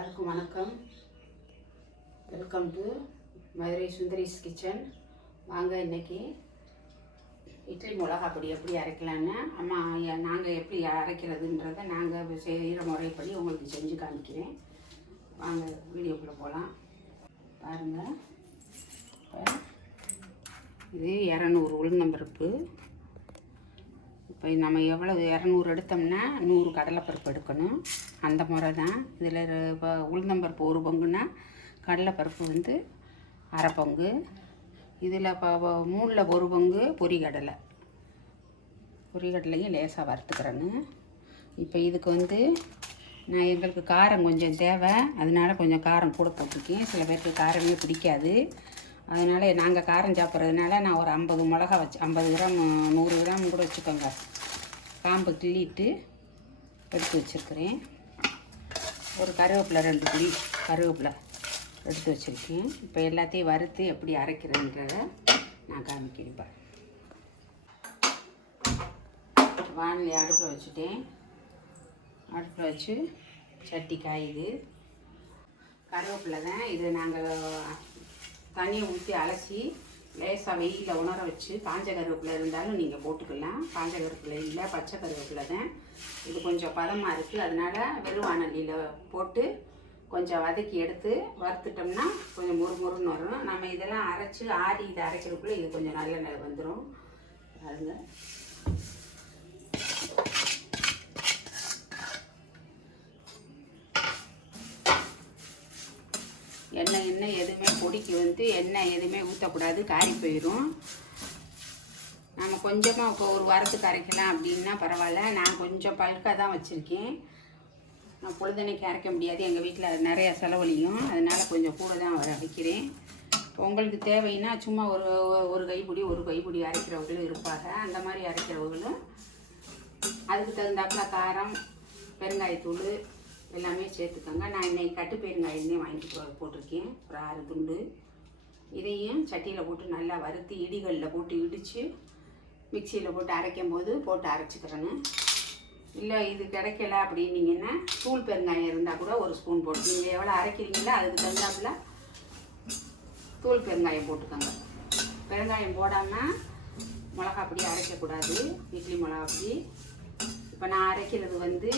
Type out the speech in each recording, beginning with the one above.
எல்லாருக்கும் வணக்கம். Welcome to Madurai Sundari's kitchen. வாங்க இன்னைக்கு இட்லி மிளகா பொடி எப்படி அரைக்கலான்னு நாங்கள் எப்படி அரைக்கிறதுன்றதை நாங்கள் செய்கிற முறைப்படி உங்களுக்கு செஞ்சு காமிக்கிறேன். வாங்க வீடியோக்குள்ளே போகலாம். பாருங்கள், இது 200 உளுந்தம்பருப்பு. இப்போ நம்ம எவ்வளவு 200 எடுத்தோம்னா 100 கடலைப்பருப்பு எடுக்கணும். அந்த முறை தான் இதில். இப்போ உளுந்தம்பருப்பு 1 பங்குன்னா கடலைப்பருப்பு வந்து அரை பங்கு. இதில் இப்போ 3ல் 1 பங்கு பொரிகடலையும் லேசாக வறுத்துக்கிறேன்னு. இப்போ இதுக்கு வந்து நான் எங்களுக்கு காரம் கொஞ்சம் தேவை, அதனால் கொஞ்சம் காரம் கூட போட்டிருக்கேன். சில பேருக்கு காரமே பிடிக்காது, அதனால் நாங்கள் காரம் சாப்பிட்றதுனால நான் ஒரு 50 மிளகா வச்சு 50 கிராம் 100 கிராம் கூட வச்சுக்கோங்க, காம்பு கிள்ளிட்டு எடுத்து வச்சுருக்கிறேன். ஒரு கருவேப்பிலை 2 புளி கருவேப்பிலை எடுத்து வச்சுருக்கேன். இப்போ எல்லாத்தையும் வறுத்து எப்படி அரைக்கிறதுன்றதை நான் காமிக்கிறேன். வானிலை அடுப்பில் வச்சுட்டேன். அடுப்பில் வச்சு சட்டி காயுது. கருவேப்பிலை தான் இது. நாங்கள் தண்ணியை ஊற்றி அலசி லேசாக வெயிலில் உணர வச்சு, காஞ்ச கருவேப்பிலை இருந்தாலும் நீங்கள் போட்டுக்கலாம். காஞ்ச கருவேப்பிலை இல்லை, பச்சை கருவேப்பிலை தான். இது கொஞ்சம் பதமாக இருக்குது, அதனால் வெறுவானலியில் போட்டு கொஞ்சம் வதக்கி எடுத்து வறுத்துட்டோம்னா கொஞ்சம் முறுமுறுன்னு வரும். நம்ம இதெல்லாம் அரைச்சி ஆறி இதை அரைக்கிறதுக்குள்ளே இது கொஞ்சம் நல்ல வந்துடும். பாருங்க, எண்ணெய் எதுவுமே பொடிக்கு வந்து எண்ணெய் எதுவுமே ஊற்றக்கூடாது, காரி போயிடும். நம்ம கொஞ்சமாக இப்போ ஒரு வாரத்துக்கு அரைக்கலாம் அப்படின்னா பரவாயில்ல. நான் கொஞ்சம் பல்காக தான் வச்சுருக்கேன். நான் பொழுதனைக்கு அரைக்க முடியாது, எங்கள் வீட்டில் நிறையா செலவழியும், அதனால் கொஞ்சம் கூட தான் வைக்கிறேன். உங்களுக்கு தேவைன்னா சும்மா ஒரு கைப்பிடி அரைக்கிறவங்களும் இருப்பாங்க. அந்த மாதிரி அரைக்கிறவங்களும் அதுக்கு தகுந்தாப்புல காரம், பெருங்காயத்தூள் எல்லாமே சேர்த்துக்கோங்க. நான் இன்னைக்கு கட்டு பெருங்காயமே வாங்கிட்டு போட்டிருக்கேன், ஒரு 6 துண்டு. இதையும் சட்டியில் போட்டு நல்லா வறுத்து இடிகளில் போட்டு இடித்து மிக்சியில் போட்டு அரைக்கும் போது போட்டு அரைச்சிக்கிறேன்னு. இல்லை இது கிடைக்கல அப்படின்னீங்கன்னா தூள் பெருங்காயம் இருந்தால் கூட 1 ஸ்பூன் போட்டு, நீங்கள் எவ்வளோ அரைக்கிறீங்களோ அதுக்கு தகுந்தாப்புல தூள் பெருங்காயம் போட்டுக்கோங்க. பெருங்காயம் போடாமல் மிளகா பொடி அரைக்கக்கூடாது, இட்லி மிளகா பொடி. இப்போ நான் அரைக்கிறது வந்து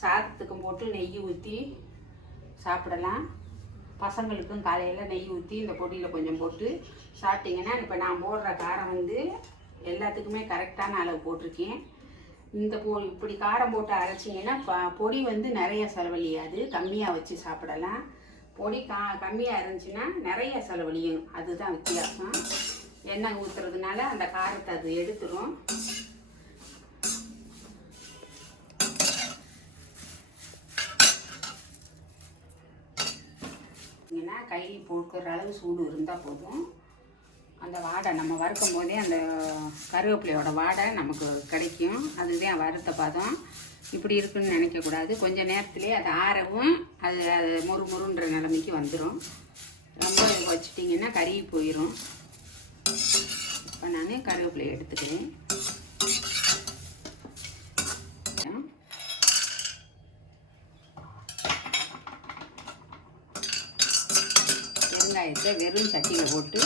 சாதத்துக்கும் போட்டு நெய் ஊற்றி சாப்பிடலாம். பசங்களுக்கும் காலையில் நெய் ஊற்றி இந்த பொடியில் கொஞ்சம் போட்டு சாப்பிட்டிங்கன்னா, இப்போ நான் போடுற காரம் வந்து எல்லாத்துக்குமே கரெக்டான அளவு போட்டிருக்கேன். இந்த இப்படி காரம் போட்டு அரைச்சிங்கன்னா பொடி வந்து நிறைய செலவழியாது, கம்மியாக வச்சு சாப்பிடலாம். பொடி கம்மியாக இருந்துச்சுன்னா நிறைய செலவழியும், அதுதான் வித்தியாசம். எண்ணெய் ஊற்றுறதுனால அந்த காரத்தை அது எடுத்துரும். கை போக்குற அளவு சூடு இருந்தால் போதும். அந்த வாடை நம்ம வறுக்கும் போதே அந்த கருவேப்பிலையோட வாடை நமக்கு கிடைக்கும். அதுதான் வறுத்த பதம். இப்படி இருக்குன்னு நினைக்கக்கூடாது. கொஞ்சம் நேரத்துலேயே அது ஆறவும் அது முறுமுறுன்ற நிலைமைக்கு வந்துடும். ரொம்ப வச்சிட்டிங்கன்னா கருகி போயிடும். இப்போ நான் கருவேப்பிலையை எடுத்துக்கிறேன். பெருங்காயத்தை வெறும் சட்டியில் போட்டு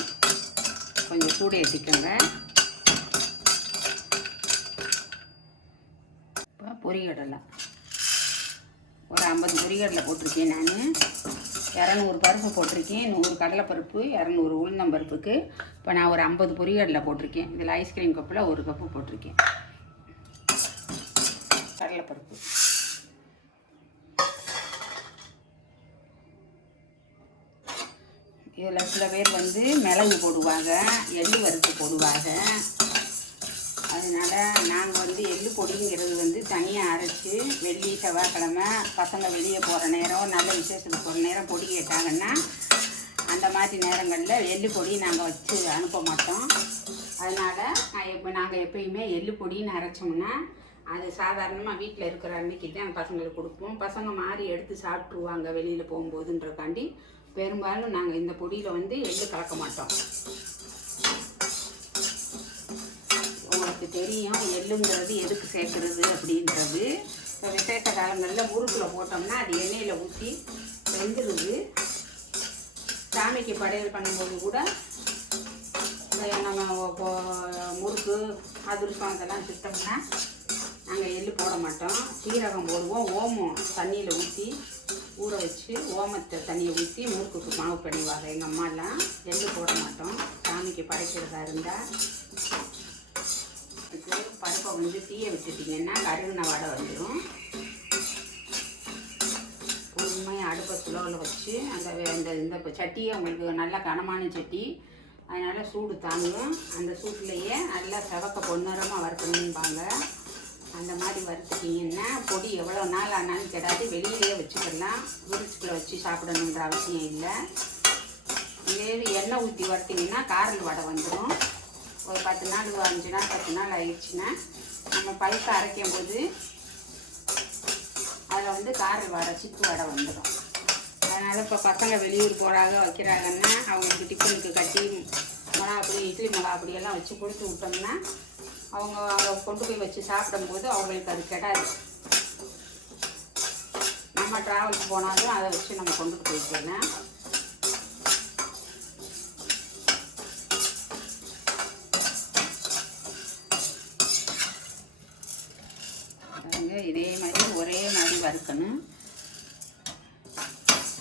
கொஞ்சம் சூடு ஏற்றிக்கோங்க. இப்போ பொரிகடலை ஒரு 50 பொரிகடலை போட்டிருக்கேன். நான் 200 பருப்பு போட்டிருக்கேன், 100 கடலைப்பருப்பு, 200 உளுந்தம்பருப்புக்கு. இப்போ நான் ஒரு 50 பொரிகடலை போட்டிருக்கேன். இதில் ஐஸ்கிரீம் கப்பில் 1 கப்பு போட்டிருக்கேன் கடலைப்பருப்பு. இதில் சில பேர் வந்து மிளகு போடுவாங்க, எள்ளு வறுத்து போடுவாங்க. அதனால் நாங்கள் வந்து எள்ளு பொடிங்கிறது வந்து தனியாக அரைச்சி வெள்ளி செவ்வாய்க்கிழமை பசங்க வெளியே போகிற நேரம், நல்ல விசேஷத்துக்கு போகிற நேரம் பொடி கேட்டாங்கன்னா அந்த மாதிரி நேரங்களில் எள்ளு பொடி நாங்கள் வச்சு அனுப்ப மாட்டோம். அதனால் நாங்கள் எப்பயுமே எள்ளு பொடின்னு அரைச்சோம்னா அது சாதாரணமாக வீட்டில் இருக்கிற அன்னைக்கு தான் பசங்களுக்கு கொடுப்போம். பசங்க மாறி எடுத்து சாப்பிட்ருவாங்க வெளியில் போகும்போதுன்றக்காண்டி பெரும்பாலும் நாங்கள் இந்த பொடியில் வந்து எள்ளு கலக்க மாட்டோம். உங்களுக்கு தெரியும் எள்ளுங்கிறது எதுக்கு சேர்க்குறது அப்படின்றது. இப்போ விசேஷ காலங்களில் முறுக்கில் போட்டோம்னா அது எண்ணெயில் ஊற்றி வெந்துடுது. சாமிக்கு படையல் பண்ணும்போது கூட நம்ம முறுக்கு அதிரசம் அதெல்லாம் சுட்டோம்னா நாங்கள் எள்ளு போட மாட்டோம், சீரகம் போடுவோம். ஓமம் தண்ணியில் ஊற்றி ஊற வச்சு ஓமத்தை தண்ணியை ஊற்றி முறுக்குக்கு மாவு பண்ணிடுவாங்க எங்கள் அம்மாலாம். எள்ளு போட மாட்டோம் சாமிக்கு படைக்கிறதா இருந்தால். பருப்பை வந்து தீய வச்சுட்டிங்கன்னா கருகின வடை வந்துடும். பொறுமையாக அடுப்பை சுலவில் வச்சு இந்த சட்டியை உங்களுக்கு நல்ல கனமான சட்டி, அதனால் சூடு தாங்கும். அந்த சூட்லேயே நல்லா செவக்க பொன்னரமாக வறுக்கணும்பாங்க. அந்த மாதிரி வறுத்துட்டிங்கன்னா பொடி எவ்வளோ நாள் ஆனாலும் கிடையாது, வெளியிலே வச்சுக்கலாம். விரிச்சுக்குள்ளே வச்சு சாப்பிடணுன்ற அவசியம் இல்லை. இதே எண்ணெய் ஊற்றி வறுத்திங்கன்னா காரல் வடை வந்துடும். ஒரு 10 நாள் 5 நாள் 10 நாள் ஆயிடுச்சுன்னா நம்ம பழுக்க அரைக்கும் போது அதில் வந்து காரல் வடை சிப்பு வடை வந்துடும். அதனால் இப்போ பசங்க வெளியூர் போகிறாங்க வைக்கிறாங்கன்னா அவங்களுக்கு டிஃபனுக்கு கட்டி மிளகாப்பொடி இட்லி மிளகாப்பொடியெல்லாம் வச்சு கொடுத்து விட்டோம்னா அவங்க கொண்டு போய் வச்சு சாப்பிடும்போது அவங்களுக்கு அது கெடாது. நம்ம ட்ராவல்ஸ் போனாலும் அதை வச்சு நம்ம கொண்டுட்டு போய்க்கலாம். இதே மாதிரி ஒரே மாதிரி வறுக்கணும்.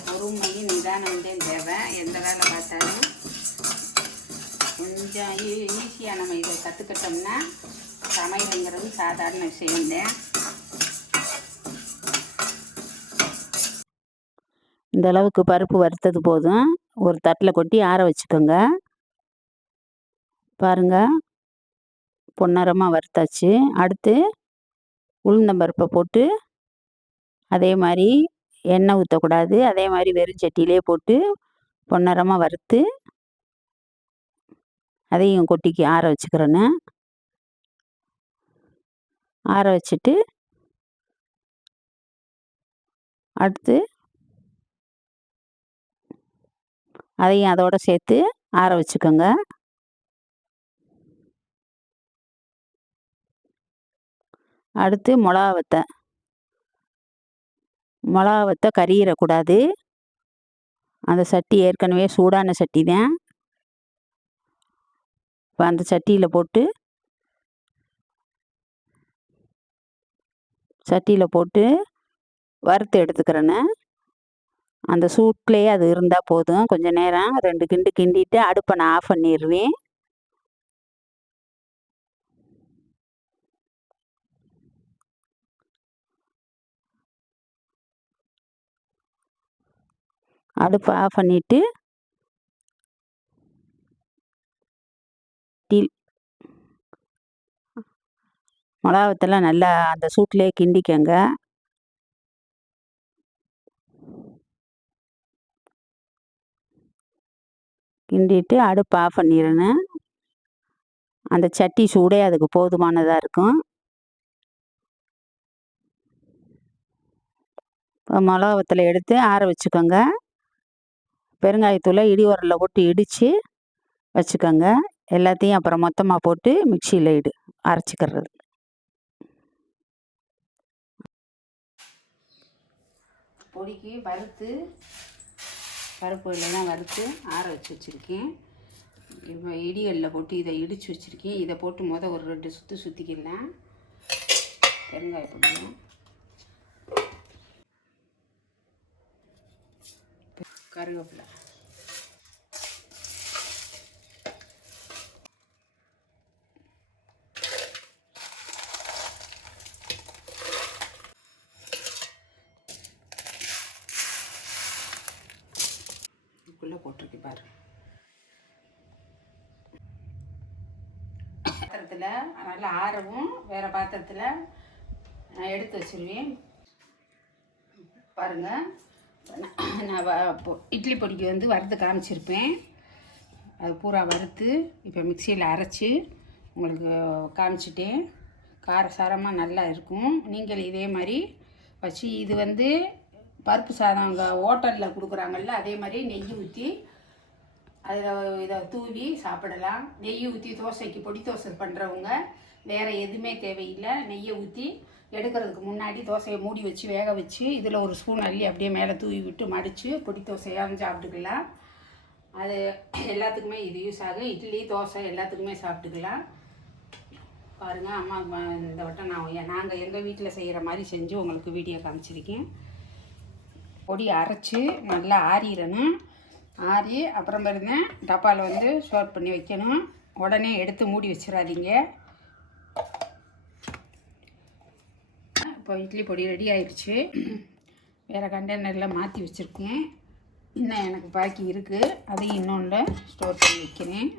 பொறுமையும் நிதானம் தான் தேவை. எந்த வேலை பார்த்தாலும் கொஞ்சம் ஈஸியாக நம்ம இதை கற்றுக்கிட்டோம்னா சமையலுங்கிறது சாதாரண விஷயம்தான். இந்த அளவுக்கு பருப்பு வறுத்தது போதும். ஒரு தட்டில் கொட்டி ஆற வச்சுக்கோங்க. பாருங்கள், பொன்னரமாக வறுத்தாச்சு. அடுத்து உளுந்தம்பருப்பை போட்டு அதே மாதிரி எண்ணெய் ஊற்றக்கூடாது, அதே மாதிரி வெறும் சட்டியிலே போட்டு பொன்னரமாக வறுத்து அதையும் கொட்டிக்கு ஆற வச்சுக்கிறேன்னு. ஆற வச்சுட்டு அடுத்து அதையும் அதோடு சேர்த்து ஆற வச்சுக்கோங்க. அடுத்து மிளகா வத்த கறியிடக்கூடாது. அந்த சட்டி ஏற்கனவே சூடான சட்டி தான். இப்போ அந்த சட்டியில் போட்டு வறுத்து எடுத்துக்கிறேன்னு. அந்த சூட்லேயே அது இருந்தால் போதும். கொஞ்சம் நேரம் 2 கிண்டு கிண்டிட்டு அடுப்பை நான் ஆஃப் பண்ணிடுவேன். அடுப்பை ஆஃப் பண்ணிவிட்டு மிளகாவத்தெல்லாம் நல்லா அந்த சூட்லேயே கிண்டிக்கங்க. கிண்டிட்டு அடுப்பு ஆஃப் பண்ணிடணும். அந்த சட்டி சூடே அதுக்கு போதுமானதாக இருக்கும். இப்போ மிளகாவத்தில் எடுத்து ஆற வச்சுக்கோங்க. பெருங்காயத்தூளை இடி உரலில் போட்டு இடித்து வச்சுக்கோங்க. எல்லாத்தையும் அப்புறம் மொத்தமாக போட்டு மிக்சியில் அரைச்சிக்கிறது. பொடிக்கு பருப்பு எல்லாம் வறுத்து ஆற வச்சுருக்கேன். இப்போ இடிகளில் போட்டு இதை இடித்து வச்சுருக்கேன். இதை போட்டு ஒரு 2 சுற்று சுற்றிக்கலாம். பெருங்காய பொடியும் கருவேப்பிலை இதுக்குள்ளே போட்டிருக்கு பாரு. பாத்திரத்தில் நல்லா ஆறவும் வேறு பாத்திரத்தில் எடுத்து வச்சுருவேன். பாருங்கள், நான் இட்லி பொடிக்கு வந்து வறுத்து காமிச்சிருப்பேன். அது பூரா வறுத்து இப்போ மிக்சியில் அரைச்சி உங்களுக்கு காமிச்சிட்டேன். காரசாரமாக நல்லா இருக்கும். நீங்கள் இதே மாதிரி வச்சு இது வந்து பருப்பு சாதம் அங்கே ஹோட்டலில் கொடுக்குறாங்கல்ல, அதே மாதிரி நெய் ஊற்றி அதில் இதை தூவி சாப்பிடலாம். நெய் ஊற்றி தோசைக்கு பொடி தோசை பண்ணுறவங்க வேறு எதுவுமே தேவையில்லை. நெய்யை ஊற்றி எடுக்கிறதுக்கு முன்னாடி தோசையை மூடி வச்சு வேக வச்சு இதில் ஒரு ஸ்பூன் அள்ளி அப்படியே மேலே தூவி விட்டு மடித்து பொடி தோசையாக சாப்பிட்டுக்கலாம். அது எல்லாத்துக்குமே இது யூஸ் ஆகும். இட்லி தோசை எல்லாத்துக்குமே சாப்பிட்டுக்கலாம். பாருங்கள், அம்மா இந்த வட்டம் நாங்கள் எங்கள் வீட்டில் செய்கிற மாதிரி செஞ்சு உங்களுக்கு வீடியோ காமிச்சிருக்கேன். பொடி அரைச்சி நல்லா ஆறிடணும். ஆறி அப்புறம் பாருங்க டப்பாவில் வந்து ஸ்டோர் பண்ணி வைக்கணும். உடனே எடுத்து மூடி வச்சிடாதீங்க. இப்போ இட்லி பொடி ரெடி ஆயிடுச்சு. வேறு கண்டெய்னரில் மாற்றி வச்சுருக்கேன். இன்னும் எனக்கு பாக்கி இருக்குது, அதையும் இன்னொன்று ஸ்டோர் பண்ணி வைக்கிறேன்.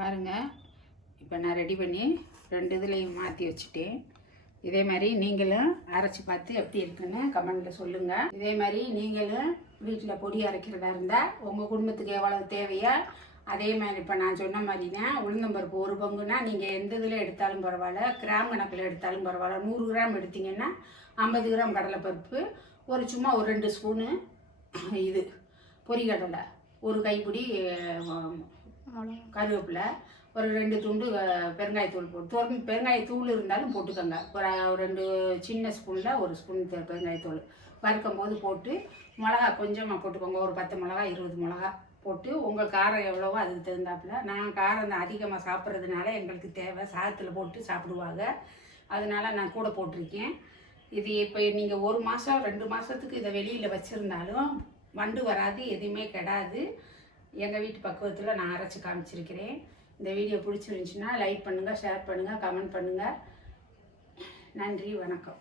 பாருங்கள், இப்போ நான் ரெடி பண்ணி 2 இதுலேயும் மாற்றி வச்சுட்டேன். இதே மாதிரி நீங்களும் அரைச்சி பார்த்து எப்படி இருக்குன்னு கமெண்டில் சொல்லுங்கள். இதே மாதிரி நீங்களும் வீட்டில் பொடி அரைக்கிறதா இருந்தால் உங்கள் குடும்பத்துக்கு எவ்வளவு தேவையோ அதே மாதிரி இப்போ நான் சொன்ன மாதிரி தான் உளுந்தம்பருப்பு 1 பங்குனா நீங்கள் எந்த இதில் எடுத்தாலும் பரவாயில்ல, கிராம் கணக்கில் எடுத்தாலும் பரவாயில்ல. 100 கிராம் எடுத்திங்கன்னா 50 கிராம் கடலைப்பருப்பு, சும்மா ஒரு 2 ஸ்பூனு இது பொரிகடலை, ஒரு கைப்பிடி கருவேப்பிலை, ஒரு 2 துண்டு பெருங்காயத்தூள் போட்டு, பெருங்காயத்தூள் இருந்தாலும் போட்டுக்கோங்க. ஒரு 2 சின்ன ஸ்பூனில் 1 ஸ்பூன் பெருங்காயத்தூள் வறுக்கும் போது போட்டு, மிளகா கொஞ்சமாக போட்டுக்கோங்க. ஒரு 10 மிளகா 20 மிளகா போட்டு, உங்கள் காரம் எவ்வளவோ அதுக்கு தகுந்தாப்புல. நான் காரம் அதிகமாக சாப்பிட்றதுனால எங்களுக்கு தேவை, சாதத்தில் போட்டு சாப்பிடுவாங்க, அதனால நான் கூட போட்டிருக்கேன். இது இப்போ நீங்கள் 1 மாதம் 2 மாதத்துக்கு இதை வெளியில் வச்சுருந்தாலும் வண்டு வராது, எதுவுமே கெடாது. எங்கள் வீட்டு பக்குவத்தில் நான் அரைச்சி காமிச்சிருக்கிறேன். இந்த வீடியோ பிடிச்சிருந்துச்சின்னா லைக் பண்ணுங்கள், ஷேர் பண்ணுங்கள், கமெண்ட் பண்ணுங்கள். நன்றி, வணக்கம்.